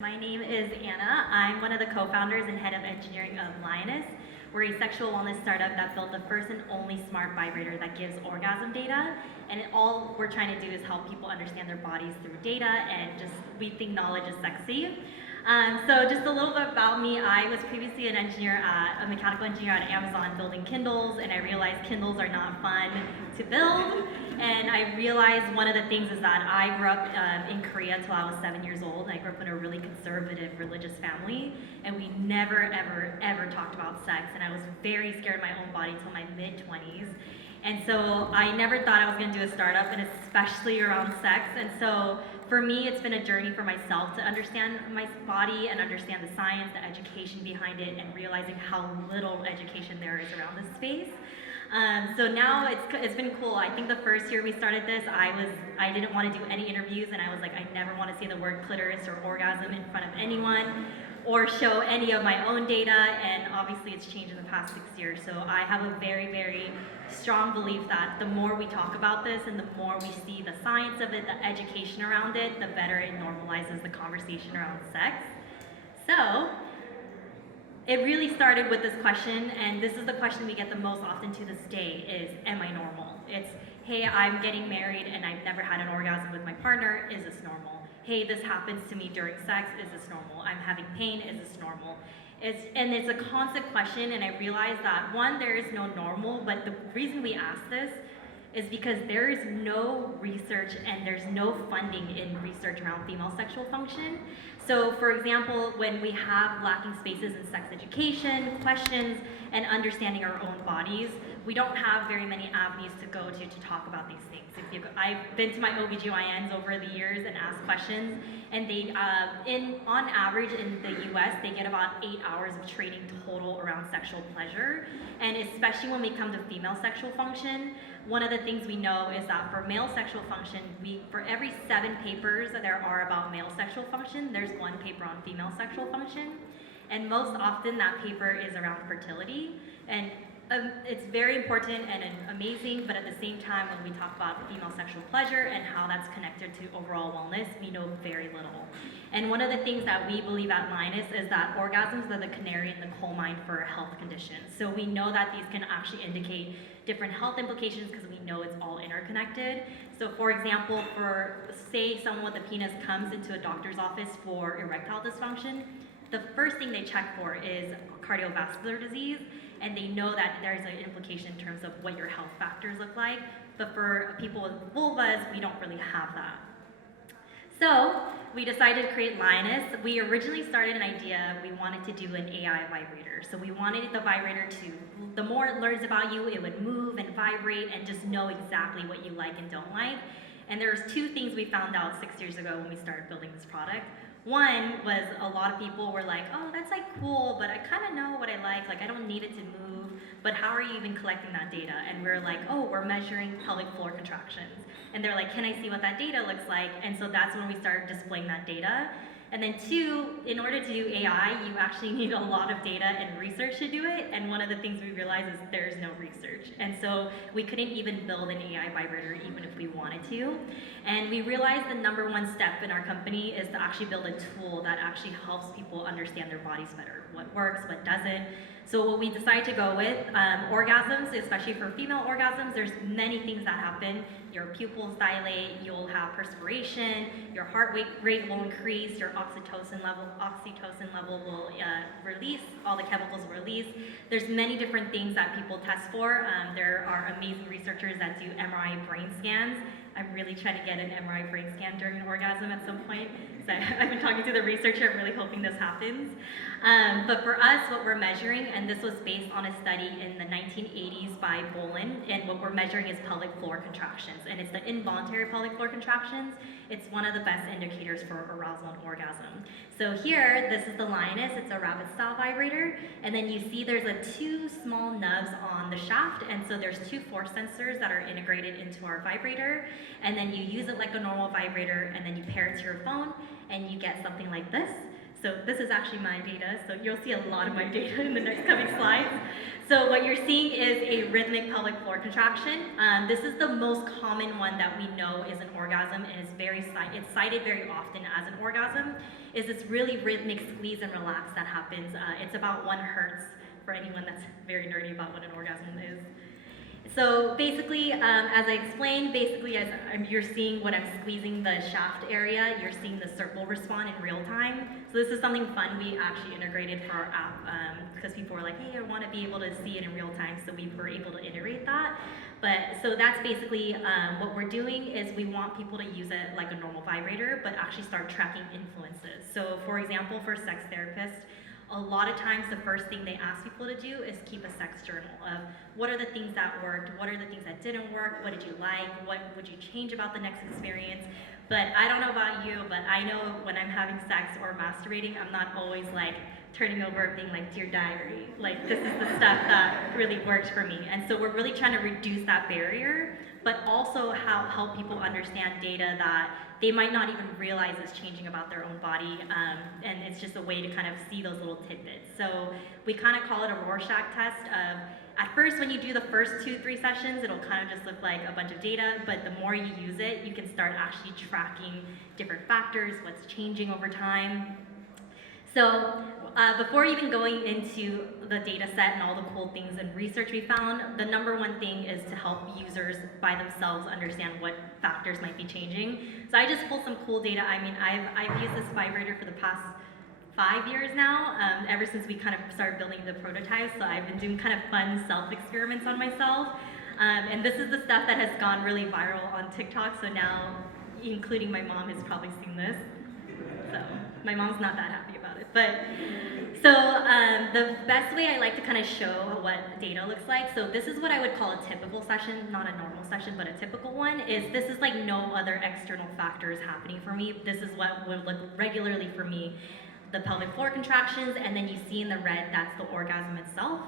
My name is Anna. I'm one of the co-founders and head of engineering of Lioness. We're a sexual wellness startup that built the first and only smart vibrator that gives orgasm data. And all we're trying to do is help people understand their bodies through data, and just we think knowledge is sexy. So just a little bit about me. I was previously a mechanical engineer at Amazon building Kindles, and I realized Kindles are not fun to build. And I realized one of the things is that I grew up in Korea until I was 7 years old. And I grew up in a really conservative religious family, and we never, ever, ever talked about sex. And I was very scared of my own body until my mid-20s. And so I never thought I was going to do a startup, and especially around sex. And so for me, it's been a journey for myself to understand my body and understand the science, the education behind it, and realizing how little education there is around this space. So now it's been cool. I think the first year we started this, I didn't want to do any interviews, and I was like, I never want to say the word clitoris or orgasm in front of anyone, or show any of my own data. And obviously it's changed in the past 6 years. So I have a very, very strong belief that the more we talk about this and the more we see the science of it, the education around it, the better it normalizes the conversation around sex. So it really started with this question, and this is the question we get the most often to this day is, am I normal? It's, hey, I'm getting married and I've never had an orgasm with my partner, is this normal? Hey, this happens to me during sex, is this normal? I'm having pain, is this normal? It's a constant question, and I realized that one, there is no normal, but the reason we ask this is because there is no research and there's no funding in research around female sexual function. So for example, when we have lacking spaces in sex education, questions, and understanding our own bodies, we don't have very many avenues to go to talk about these things. I've been to my OBGYNs over the years and asked questions, and they, on average in the US, they get about 8 hours of training total around sexual pleasure. And especially when we come to female sexual function, one of the things we know is that for male sexual function, for every 7 papers that there are about male sexual function, there's 1 paper on female sexual function. And most often that paper is around fertility. And it's very important and amazing, but at the same time, when we talk about female sexual pleasure and how that's connected to overall wellness, we know very little. And one of the things that we believe at Lioness is that orgasms are the canary in the coal mine for health conditions. So we know that these can actually indicate different health implications because we know it's all interconnected. So for example, say someone with a penis comes into a doctor's office for erectile dysfunction, the first thing they check for is cardiovascular disease, and they know that there's an implication in terms of what your health factors look like. But for people with vulvas, we don't really have that. So we decided to create Lioness. We originally started an idea, we wanted to do an AI vibrator. So we wanted the vibrator to, the more it learns about you, it would move and vibrate and just know exactly what you like and don't like. And there's 2 things we found out 6 years ago when we started building this product. One was a lot of people were like, oh, that's like cool, but I kind of know what I like I don't need it to move, but how are you even collecting that data? And we're like, oh, we're measuring pelvic floor contractions. And they're like, can I see what that data looks like? And so that's when we started displaying that data. And then 2, in order to do AI, you actually need a lot of data and research to do it. And one of the things we realized is there's no research. And so we couldn't even build an AI vibrator even if we wanted to. And we realized the number 1 step in our company is to actually build a tool that actually helps people understand their bodies better. What works, what doesn't. So what we decided to go with, orgasms, especially for female orgasms, there's many things that happen. Your pupils dilate, you'll have perspiration, your heart rate will increase, your oxytocin level will release, all the chemicals will release. There's many different things that people test for. There are amazing researchers that do MRI brain scans. I'm really trying to get an MRI brain scan during an orgasm at some point. So I've been talking to the researcher, I'm really hoping this happens. But for us, what we're measuring, and this was based on a study in the 1980s by Bolin, and what we're measuring is pelvic floor contractions. And it's the involuntary pelvic floor contractions. It's one of the best indicators for arousal and orgasm. So here, this is the Lioness. It's a rapid style vibrator. And then you see there's 2 small nubs on the shaft. And so there's 2 force sensors that are integrated into our vibrator. And then you use it like a normal vibrator, and then you pair it to your phone, and you get something like this. So this is actually my data, so you'll see a lot of my data in the next coming slides. So what you're seeing is a rhythmic pelvic floor contraction. This is the most common one that we know is an orgasm, and it's cited very often as an orgasm. Is this really rhythmic squeeze and relax that happens. It's about 1 hertz for anyone that's very nerdy about what an orgasm is. So basically, as I explained, as you're seeing when I'm squeezing the shaft area, you're seeing the circle respond in real time. So this is something fun we actually integrated for our app because people were like, hey, I want to be able to see it in real time, so we were able to integrate that. But so that's basically what we're doing is we want people to use it like a normal vibrator, but actually start tracking influences. So for example, for sex therapists, a lot of times the first thing they ask people to do is keep a sex journal of what are the things that worked, what are the things that didn't work, what did you like, what would you change about the next experience. But I don't know about you, but I know when I'm having sex or masturbating, I'm not always like turning over being like, dear diary, like this is the stuff that really works for me. And so we're really trying to reduce that barrier, but also help people understand data that they might not even realize is changing about their own body, and it's just a way to kind of see those little tidbits. So we kind of call it a Rorschach test of, at first when you do the first 2-3 sessions, it'll kind of just look like a bunch of data, but the more you use it, you can start actually tracking different factors, what's changing over time. So before even going into the data set and all the cool things and research we found, the number one thing is to help users by themselves understand what factors might be changing. So I just pulled some cool data. I mean, I've used this vibrator for the past 5 years now, ever since we kind of started building the prototypes. So I've been doing kind of fun self-experiments on myself. And this is the stuff that has gone really viral on TikTok. So now, including my mom has probably seen this. So my mom's not that happy about it. But so the best way I like to kind of show what data looks like, so this is what I would call a typical session, not a normal session, but a typical one, is this is like no other external factors happening for me. This is what would look regularly for me, the pelvic floor contractions, and then you see in the red, that's the orgasm itself.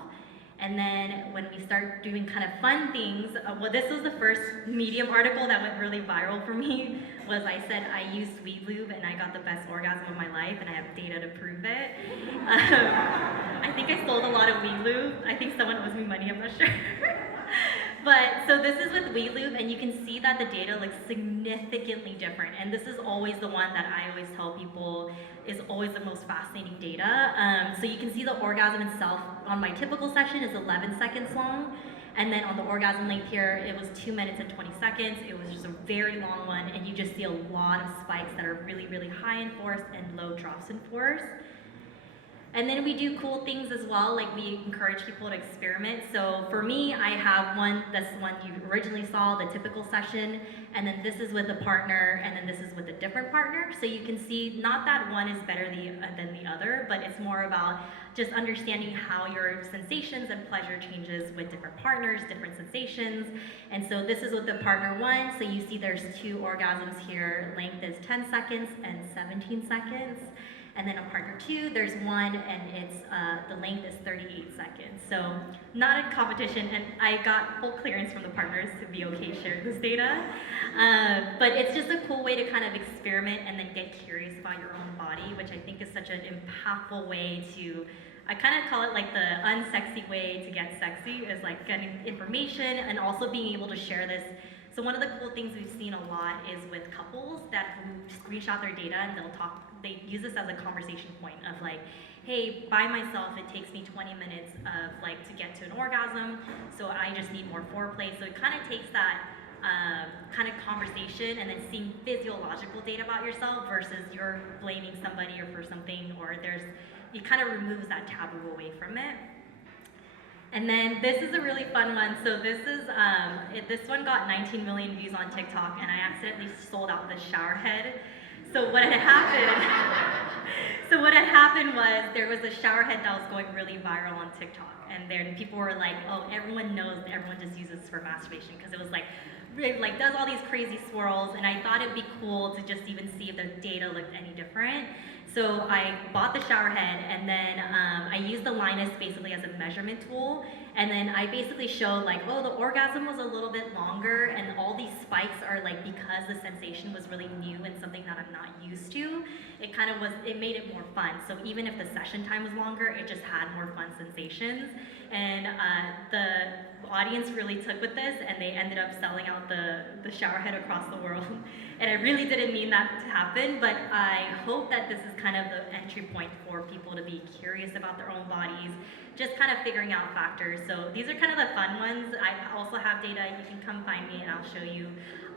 And then when we start doing kind of fun things, well, this was the first Medium article that went really viral for me, was I said I used Sweet Lube and I got the best orgasm of my life, and I have data to prove it. I think I sold a lot of Weed Lube. I think someone owes me money, I'm not sure. But so this is with Weed Lube, and you can see that the data looks significantly different. And this is always the one that I always tell people is always the most fascinating data. So you can see the orgasm itself on my typical session is 11 seconds long. And then on the orgasm length here, it was 2 minutes and 20 seconds. It was just a very long one, and you just see a lot of spikes that are really, really high in force and low drops in force. And then we do cool things as well, like we encourage people to experiment. So for me, I have one, that's the one you originally saw, the typical session, and then this is with a partner, and then this is with a different partner. So you can see not that one is better than the other, but it's more about just understanding how your sensations and pleasure changes with different partners, different sensations. And so this is with the partner one, so you see there's 2 orgasms here, length is 10 seconds and 17 seconds. And then on partner 2, there's one, and it's the length is 38 seconds. So not in competition, and I got full clearance from the partners to be okay sharing this data. But it's just a cool way to kind of experiment and then get curious about your own body, which I think is such an impactful way to, I kind of call it like the unsexy way to get sexy, is like getting information and also being able to share this. So one of the cool things we've seen a lot is with couples who screenshot their data, and they use this as a conversation point of like, hey, by myself it takes me 20 minutes of like to get to an orgasm, so I just need more foreplay. So it kind of takes that kind of conversation and then seeing physiological data about yourself versus you're blaming somebody or for something, or it kind of removes that taboo away from it. And then this is a really fun one. So this is, this one got 19 million views on TikTok, and I accidentally sold out the shower head. So what had happened was there was a shower head that was going really viral on TikTok, and then people were like, oh, everyone knows that everyone just uses this for masturbation, because it was like it like does all these crazy swirls, and I thought it'd be cool to just even see if the data looked any different. So I bought the shower head, and then I used the Lioness basically as a measurement tool, and then I basically showed like, oh, the orgasm was a little bit longer, and all these spikes are like because the sensation was really new and something that I'm not used to. It kind of was, it made it more fun. So even if the session time was longer, it just had more fun sensations. And the audience really took with this, and they ended up selling out the shower head across the world. And I really didn't mean that to happen, but I hope that this is kind of the entry point for people to be curious about their own bodies, just kind of figuring out factors. So these are kind of the fun ones. I also have data, you can come find me and I'll show you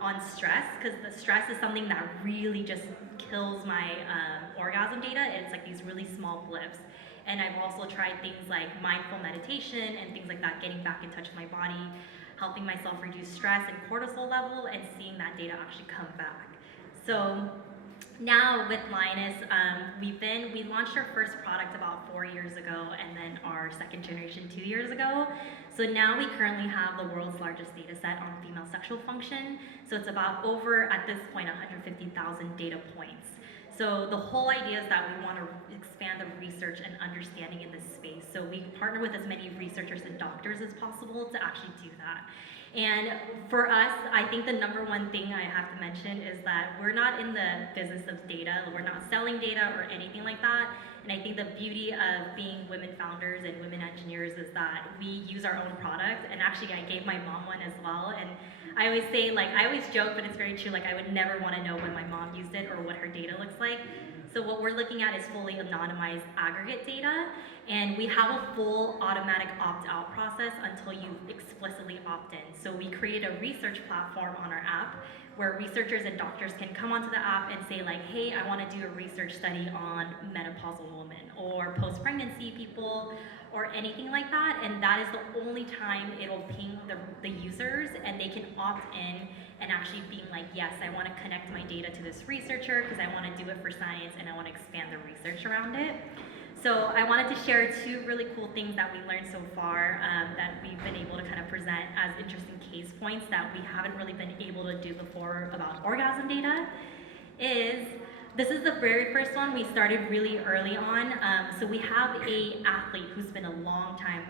on stress, because the stress is something that really just kills my orgasm data. It's like these really small blips. And I've also tried things like mindful meditation and things like that, getting back in touch with my body, helping myself reduce stress and cortisol level, and seeing that data actually come back. So now with Lioness, we launched our first product about 4 years ago, and then our second generation 2 years ago. So now we currently have the world's largest data set on female sexual function. So it's about over, at this point, 150,000 data points. So the whole idea is that we want to expand the research and understanding in this space. So we partner with as many researchers and doctors as possible to actually do that. And for us, I think the number one thing I have to mention is that we're not in the business of data. We're not selling data or anything like that. And I think the beauty of being women founders and women engineers is that we use our own product. And actually, I gave my mom one as well. And I always say, like, I always joke, but it's very true, like I would never want to know when my mom used it or what her data looks like. So what we're looking at is fully anonymized aggregate data, and we have a full automatic opt-out process until you explicitly opt in. So we created a research platform on our app where researchers and doctors can come onto the app and say like, hey, I want to do a research study on menopausal women or post-pregnancy people or anything like that, and that is the only time it'll ping the users, and they can opt in and actually being like, yes, I want to connect my data to this researcher because I want to do it for science and I want to expand the research around it. So I wanted to share 2 really cool things that we learned so far that we've been able to kind of present as interesting case points that we haven't really been able to do before about orgasm data. This is the very first one we started really early on. So we have an athlete who's been a long time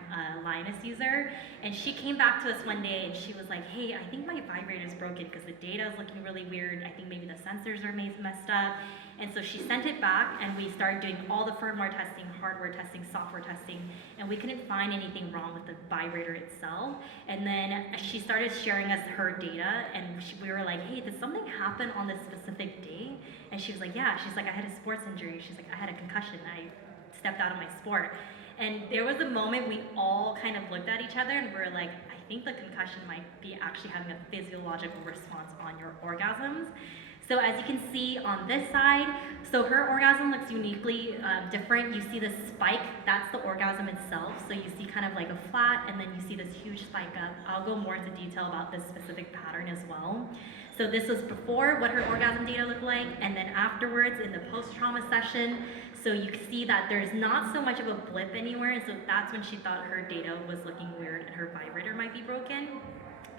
Lioness user, and she came back to us one day and she was like, hey, I think my vibrator is broken because the data is looking really weird. I think maybe the sensors are messed up. And so she sent it back, and we started doing all the firmware testing, hardware testing, software testing, and we couldn't find anything wrong with the vibrator itself. And then she started sharing us her data, and we were like, hey, did something happen on this specific day? And she was like, yeah. She's like, I had a sports injury. She's like, I had a concussion. I stepped out of my sport. And there was a moment we all kind of looked at each other and we were like, I think the concussion might be actually having a physiological response on your orgasms. So as you can see on this side, so her orgasm looks uniquely different. You see the spike, that's the orgasm itself. So you see kind of like a flat, and then you see this huge spike up. I'll go more into detail about this specific pattern as well. So this was before what her orgasm data looked like, and then afterwards in the post-trauma session. So you can see that there's not so much of a blip anywhere, and so that's when she thought her data was looking weird and her vibrator might be broken.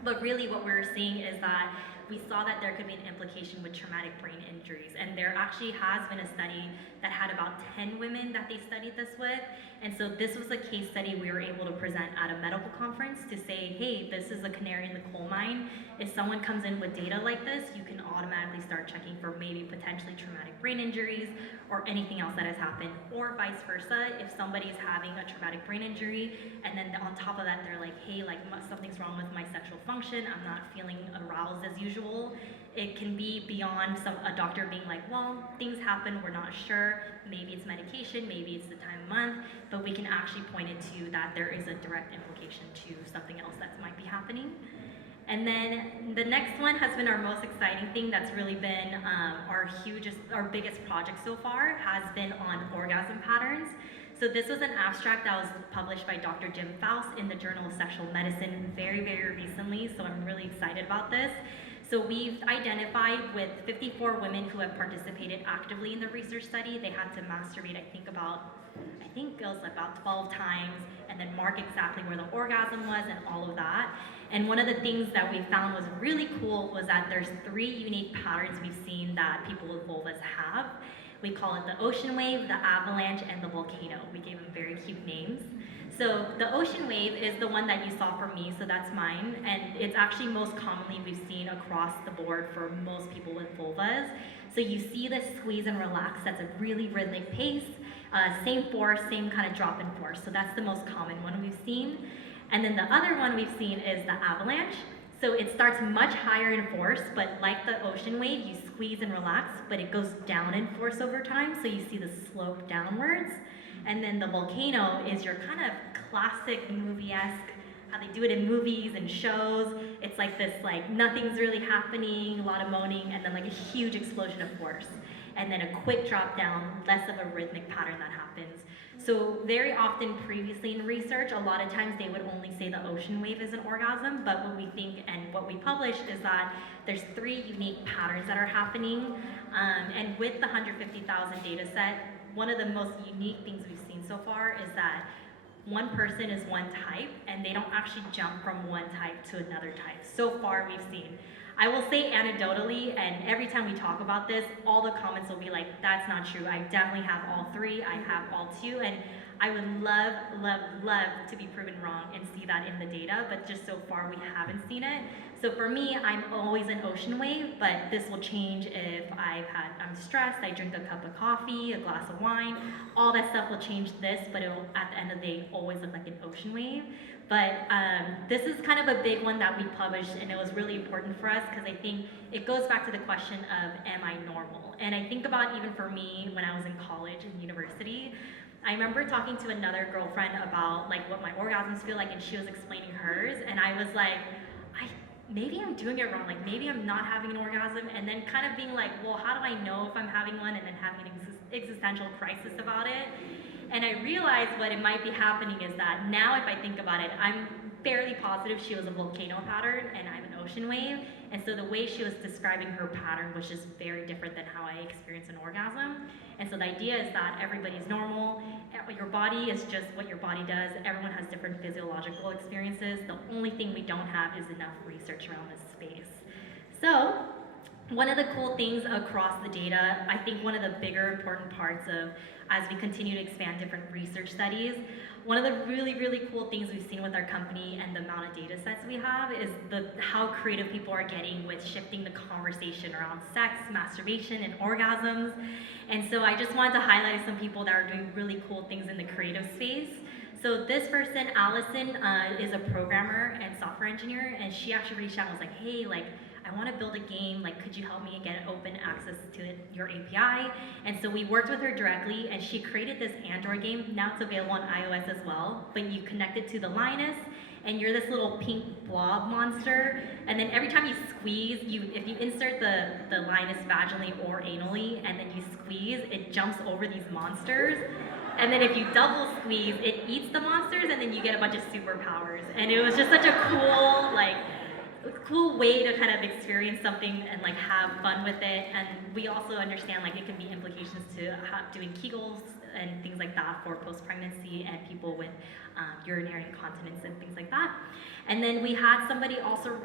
But really what we're seeing is that we saw that there could be an implication with traumatic brain injuries. And there actually has been a study that had about 10 women that they studied this with. And so this was a case study we were able to present at a medical conference to say, hey, this is a canary in the coal mine. If someone comes in with data like this, you can automatically start checking for maybe potentially traumatic brain injuries or anything else that has happened, or vice versa. If somebody's having a traumatic brain injury and then on top of that they're like, hey, like something's wrong with my sexual function, I'm not feeling aroused as usual, it can be beyond a doctor being like, well, things happen, we're not sure, maybe it's medication, maybe it's the time of month, but we can actually point it to that there is a direct implication to something else that might be happening. And then the next one has been our most exciting thing that's really been our biggest project so far, has been on orgasm patterns. So this was an abstract that was published by Dr. Jim Faust in the Journal of Sexual Medicine very, very recently, so I'm really excited about this. So we've identified with 54 women who have participated actively in the research study. They had to masturbate, I think it was about 12 times, and then mark exactly where the orgasm was and all of that. And one of the things that we found was really cool was that there's 3 unique patterns we've seen that people with vulvas have. We call it the ocean wave, the avalanche, and the volcano. We gave them very cute names. So the ocean wave is the one that you saw from me, so that's mine, and it's actually most commonly we've seen across the board for most people with vulvas. So you see this squeeze and relax, that's a really rhythmic pace, same force, same kind of drop in force. So that's the most common one we've seen. And then the other one we've seen is the avalanche. So it starts much higher in force, but like the ocean wave, you squeeze and relax, but it goes down in force over time, so you see the slope downwards. And then the volcano is your kind of classic movie-esque, how they do it in movies and shows. It's like this, like nothing's really happening, a lot of moaning, and then like a huge explosion of force. And then a quick drop down, less of a rhythmic pattern that happens. So very often previously in research, a lot of times they would only say the ocean wave is an orgasm, but what we think and what we published is that there's 3 unique patterns that are happening. And with the 150,000 data set, one of the most unique things we've seen so far is that one person is one type, and they don't actually jump from one type to another type. So far we've seen. I will say anecdotally, and every time we talk about this, all the comments will be like, that's not true. I definitely have all 3, I have all 2, and I would love, love, love to be proven wrong and see that in the data, but just so far we haven't seen it. So for me, I'm always an ocean wave, but this will change if I'm stressed, I drink a cup of coffee, a glass of wine, all that stuff will change this, but it'll, at the end of the day, always look like an ocean wave. But this is kind of a big one that we published, and it was really important for us because I think it goes back to the question of, am I normal? And I think about even for me when I was in college and university, I remember talking to another girlfriend about like what my orgasms feel like, and she was explaining hers, and I was like, maybe I'm doing it wrong, like maybe I'm not having an orgasm, and then kind of being like, well, how do I know if I'm having one, and then having an existential crisis about it. And I realized what it might be happening is that now if I think about it, I'm fairly positive she was a volcano pattern and I'm an ocean wave. And so the way she was describing her pattern was just very different than how I experience an orgasm. And so the idea is that everybody's normal. Your body is just what your body does. Everyone has different physiological experiences. The only thing we don't have is enough research around this space. So one of the cool things across the data, I think one of the bigger important parts of as we continue to expand different research studies, one of the really, really cool things we've seen with our company and the amount of data sets we have is how creative people are getting with shifting the conversation around sex, masturbation, and orgasms. And so I just wanted to highlight some people that are doing really cool things in the creative space. So this person, Allison, is a programmer and software engineer, and she actually reached out and was like, hey, like, I want to build a game, like, could you help me get open access to your API? And so we worked with her directly, and she created this Android game. Now it's available on iOS as well, but you connect it to the Lioness, and you're this little pink blob monster, and then every time you squeeze, if you insert the Lioness vaginally or anally, and then you squeeze, it jumps over these monsters. And then if you double squeeze, it eats the monsters, and then you get a bunch of superpowers. And it was just such a cool way to kind of experience something and like have fun with it. And we also understand like it can be implications to doing Kegels and things like that for post-pregnancy and people with urinary incontinence and things like that. And then we had somebody also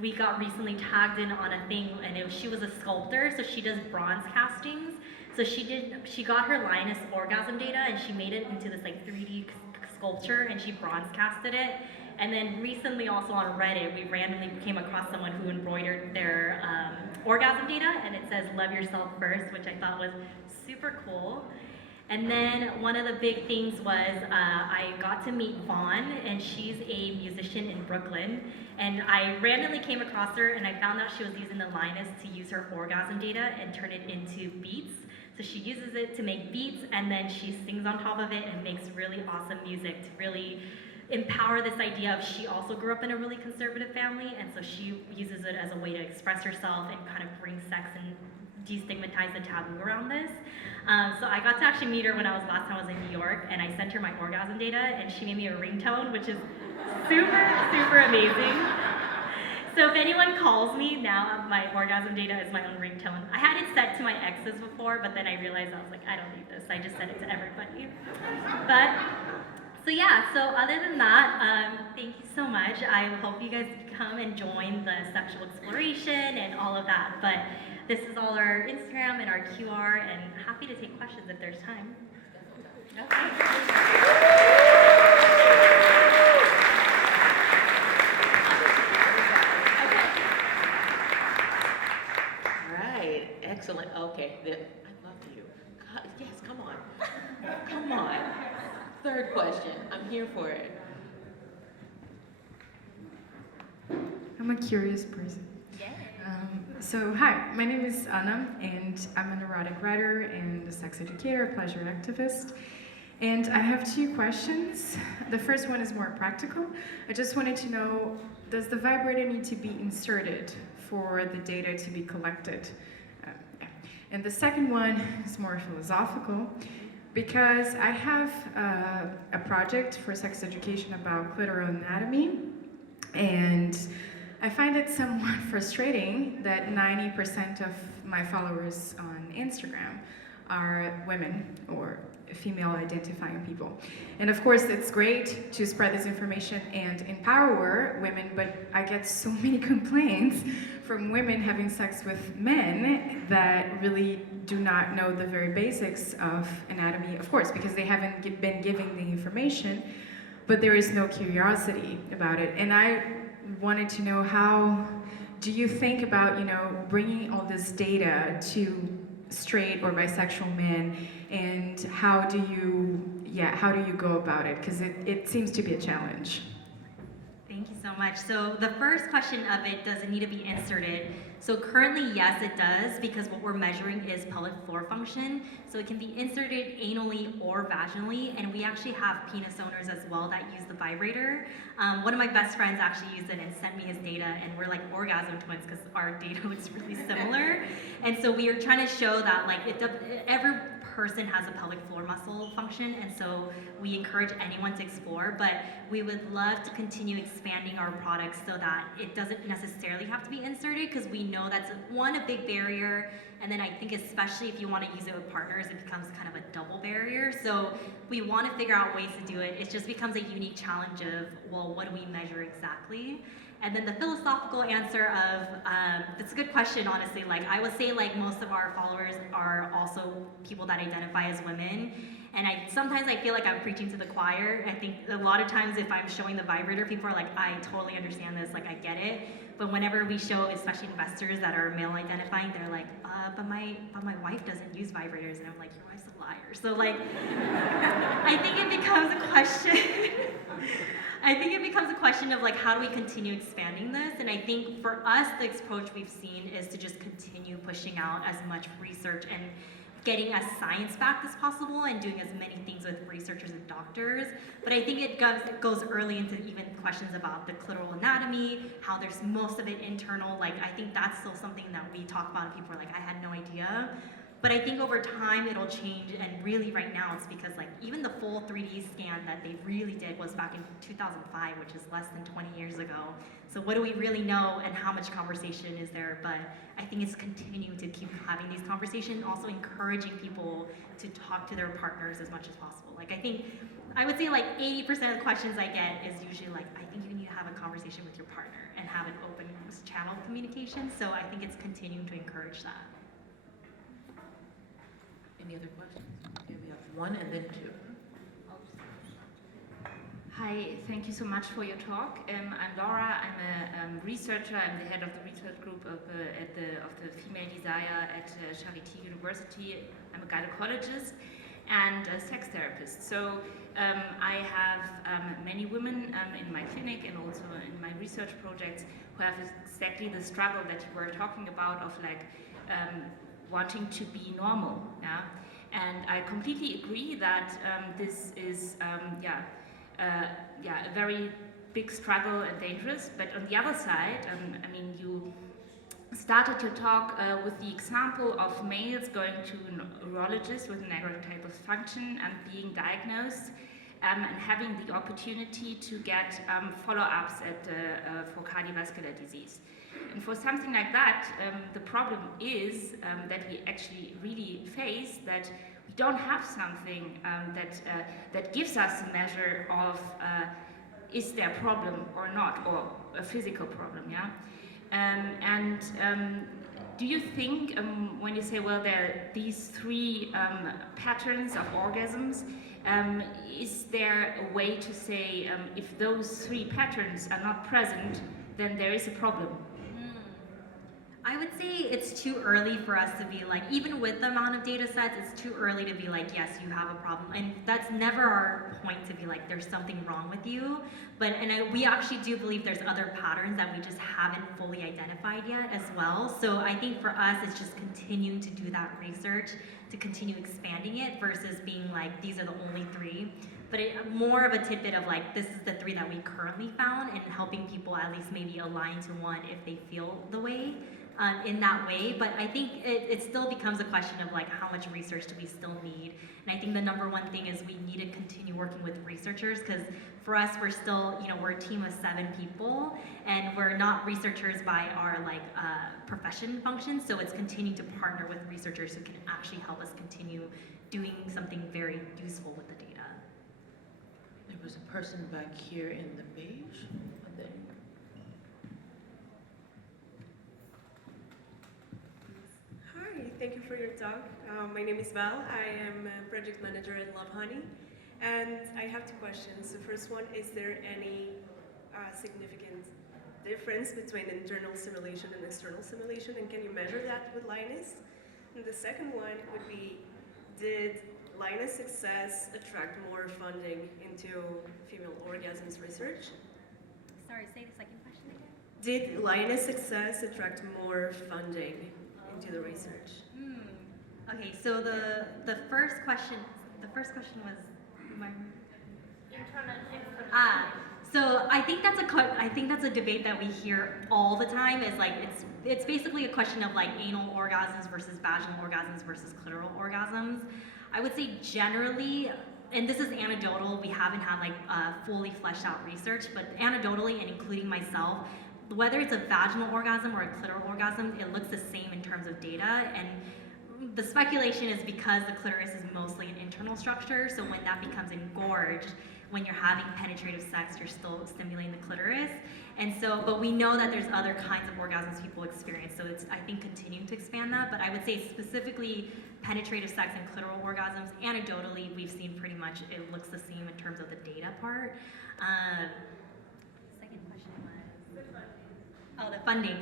we got recently tagged in on a thing, and she was a sculptor, so she does bronze castings. So she got her Lioness orgasm data and she made it into this like 3D sculpture, and she bronze casted it. And then recently also on Reddit, we randomly came across someone who embroidered their orgasm data, and it says, love yourself first, which I thought was super cool. And then one of the big things was I got to meet Vaughn, and she's a musician in Brooklyn. And I randomly came across her, and I found out she was using the Lioness to use her orgasm data and turn it into beats. So she uses it to make beats, and then she sings on top of it and makes really awesome music to really empower this idea of she also grew up in a really conservative family, and so she uses it as a way to express herself and kind of bring sex and destigmatize the taboo around this. So I got to actually meet her when last time I was in New York, and I sent her my orgasm data, and she made me a ringtone, which is super, super amazing. So if anyone calls me now, my orgasm data is my own ringtone. I had it set to my exes before, but then I realized I was like, I don't need this. I just set it to everybody. But so yeah, so other than that, thank you so much. I hope you guys come and join the sexual exploration and all of that. But this is all our Instagram and our QR, and happy to take questions if there's time. Excellent. Okay, I love you. God, yes, come on. Come on. Third question. I'm here for it. I'm a curious person. So hi, my name is Anna, and I'm an erotic writer and a sex educator, pleasure activist. And I have two questions. The first one is more practical. I just wanted to know, does the vibrator need to be inserted for the data to be collected? And the second one is more philosophical, because I have a project for sex education about clitoral anatomy, and I find it somewhat frustrating that 90% of my followers on Instagram are women or female identifying people. And of course, it's great to spread this information and empower women, but I get so many complaints from women having sex with men that really do not know the very basics of anatomy, of course, because they haven't been given the information, but there is no curiosity about it. And I wanted to know, how do you think about, bringing all this data to straight or bisexual men, and how do you go about it? Because it seems to be a challenge. Thank you so much. So the first question of it, does it need to be inserted? So currently, yes, it does, because what we're measuring is pelvic floor function. So it can be inserted anally or vaginally, and we actually have penis owners as well that use the vibrator. One of my best friends actually used it and sent me his data, and we're like orgasm twins because our data looks really similar. And so we are trying to show that every person has a pelvic floor muscle function, and so we encourage anyone to explore, but we would love to continue expanding our products so that it doesn't necessarily have to be inserted, because we know that's a big barrier, and then I think especially if you want to use it with partners, it becomes kind of a double barrier. So we want to figure out ways to do it. It just becomes a unique challenge of, well, what do we measure exactly? And then the philosophical answer of, it's a good question, honestly. I would say most of our followers are also people that identify as women. And sometimes I feel like I'm preaching to the choir. I think a lot of times if I'm showing the vibrator, people are like, I totally understand this, I get it. But whenever we show, especially investors that are male identifying, they're like, but my wife doesn't use vibrators. And I'm like, your wife's a liar. So I think it becomes a question. I think it becomes a question of how do we continue expanding this? And I think for us, the approach we've seen is to just continue pushing out as much research and getting as science-backed as possible and doing as many things with researchers and doctors. But I think it goes early into even questions about the clitoral anatomy, how there's most of it internal. I think that's still something that we talk about and people are like, I had no idea. But I think over time it'll change, and really right now it's because even the full 3D scan that they really did was back in 2005, which is less than 20 years ago. So what do we really know, and how much conversation is there? But I think it's continuing to keep having these conversations, also encouraging people to talk to their partners as much as possible. I would say 80% of the questions I get is usually I think you need to have a conversation with your partner and have an open channel of communication. So I think it's continuing to encourage that. Any other questions? Okay, we have one and then two. Hi, thank you so much for your talk. I'm Laura. I'm a researcher. I'm the head of the research group of the Female Desire at Charité University. I'm a gynecologist and a sex therapist. So I have many women in my clinic and also in my research projects who have exactly the struggle that you were talking about of wanting to be normal, yeah? And I completely agree that this is, a very big struggle and dangerous. But on the other side, you started your talk with the example of males going to an urologist with an erectile dysfunction and being diagnosed and having the opportunity to get follow-ups for cardiovascular disease. And for something like that, the problem is that we actually really face that we don't have something that gives us a measure of is there a problem or not, or a physical problem, yeah? Do you think, when you say, well, there are these three patterns of orgasms, is there a way to say if those three patterns are not present, then there is a problem? I would say it's too early for us to be like, even with the amount of data sets, it's too early to be like, yes, you have a problem. And that's never our point to be like, there's something wrong with you. But, we actually do believe there's other patterns that we just haven't fully identified yet as well. So I think for us, it's just continuing to do that research, to continue expanding it versus being like, these are the only three. But more of a tidbit of like, this is the three that we currently found, and helping people at least maybe align to one if they feel the way. In that way, but I think it still becomes a question of like, how much research do we still need? And I think the number one thing is we need to continue working with researchers, because for us, we're still, we're a team of 7 people, and we're not researchers by our profession function, so it's continuing to partner with researchers who can actually help us continue doing something very useful with the data. There was a person back here in the beige, and then thank you for your talk. My name is Val. I am a project manager at Love Honey, and I have 2 questions. The first one, is there any significant difference between internal simulation and external simulation, and can you measure that with Lioness? And the second one would be, did Lioness success attract more funding into female orgasms research? Sorry, say the second question again. Did Lioness success attract more funding into the research? Okay, so the first question was so I think that's a debate that we hear all the time. Is like it's basically a question of like anal orgasms versus vaginal orgasms versus clitoral orgasms. I would say generally, and this is anecdotal, we haven't had like fully fleshed out research, but anecdotally, and including myself, whether it's a vaginal orgasm or a clitoral orgasm, it looks the same in terms of data. And the speculation is because the clitoris is mostly an internal structure, so when that becomes engorged, when you're having penetrative sex, you're still stimulating the clitoris. And so, but we know that there's other kinds of orgasms people experience, so it's, I think, continuing to expand that. But I would say specifically penetrative sex and clitoral orgasms, anecdotally, we've seen pretty much it looks the same in terms of the data part. Second question was? Oh, the funding.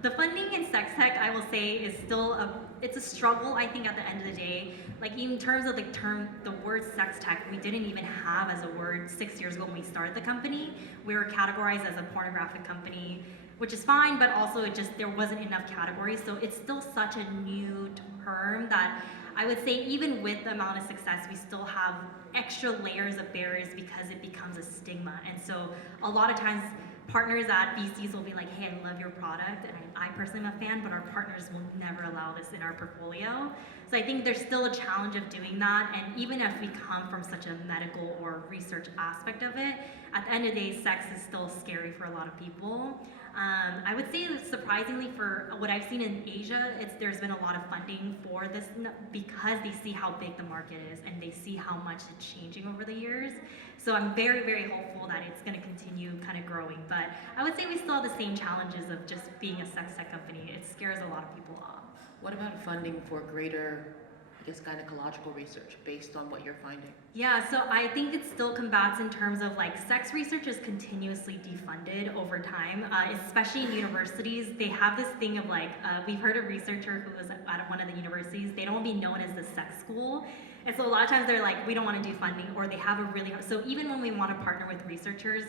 The funding in sex tech, I will say, is still it's a struggle, I think, at the end of the day. Like, in terms of the word sex tech, we didn't even have as a word 6 years ago when we started the company. We were categorized as a pornographic company, which is fine, but also there wasn't enough categories. So it's still such a new term that I would say even with the amount of success, we still have extra layers of barriers because it becomes a stigma. And so a lot of times, partners at VCs will be like, hey, I love your product, and I personally am a fan, but our partners will never allow this in our portfolio. So I think there's still a challenge of doing that, and even if we come from such a medical or research aspect of it, at the end of the day, sex is still scary for a lot of people. I would say that surprisingly for what I've seen in Asia, there's been a lot of funding for this because they see how big the market is and they see how much it's changing over the years. So I'm very, very hopeful that it's going to continue kind of growing. But I would say we still have the same challenges of just being a sex tech company. It scares a lot of people off. what about funding for greater, I guess, gynecological research based on what you're finding? Yeah, so I think it still combats in terms of like sex research is continuously defunded over time, especially in universities. They have this thing of like, we've heard a researcher who was at one of the universities, they don't want to be known as the sex school. And so a lot of times they're like, we don't want to do funding, or they have a really hard, so even when we want to partner with researchers,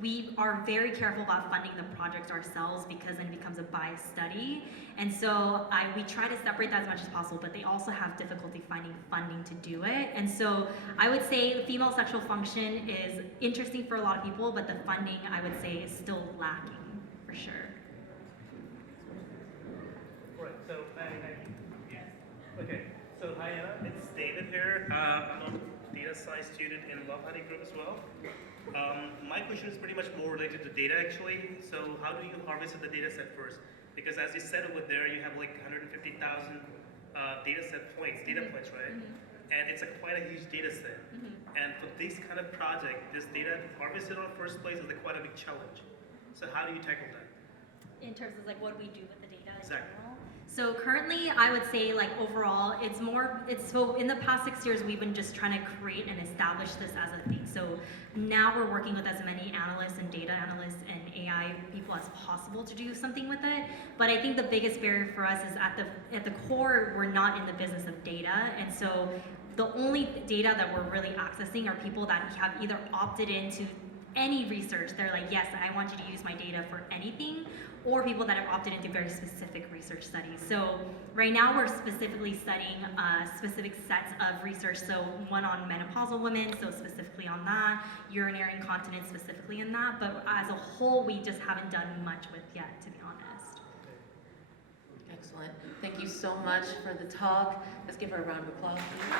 we are very careful about funding the projects ourselves because then it becomes a biased study. And so we try to separate that as much as possible, but they also have difficulty finding funding to do it. And so I would say female sexual function is interesting for a lot of people, but the funding, I would say, is still lacking, for sure. Right, so okay, so hi Anna, it's David here. I'm on data data science student in Love Honey group as well. My question is pretty much more related to data actually. So how do you harvest the data set first? Because as you said over there, you have like 150,000 data points, right? And it's quite a huge data set. And for this kind of project, this data harvested on the first place is quite a big challenge. So how do you tackle that? In terms of like what we do with the data in Exactly. general. So currently, I would say like overall, so in the past 6 years, we've been just trying to create and establish this as a thing. So now we're working with as many analysts and data analysts and AI people as possible to do something with it. But I think the biggest barrier for us is at the core, we're not in the business of data. And so the only data that we're really accessing are people that have either opted into any research. They're like, yes, I want you to use my data for anything, or people that have opted into very specific research studies. So right now we're specifically studying specific sets of research. So one on menopausal women, so specifically on that, urinary incontinence specifically in that, but as a whole, we just haven't done much with yet, to be honest. Excellent. Thank you so much for the talk. Let's give her a round of applause, please.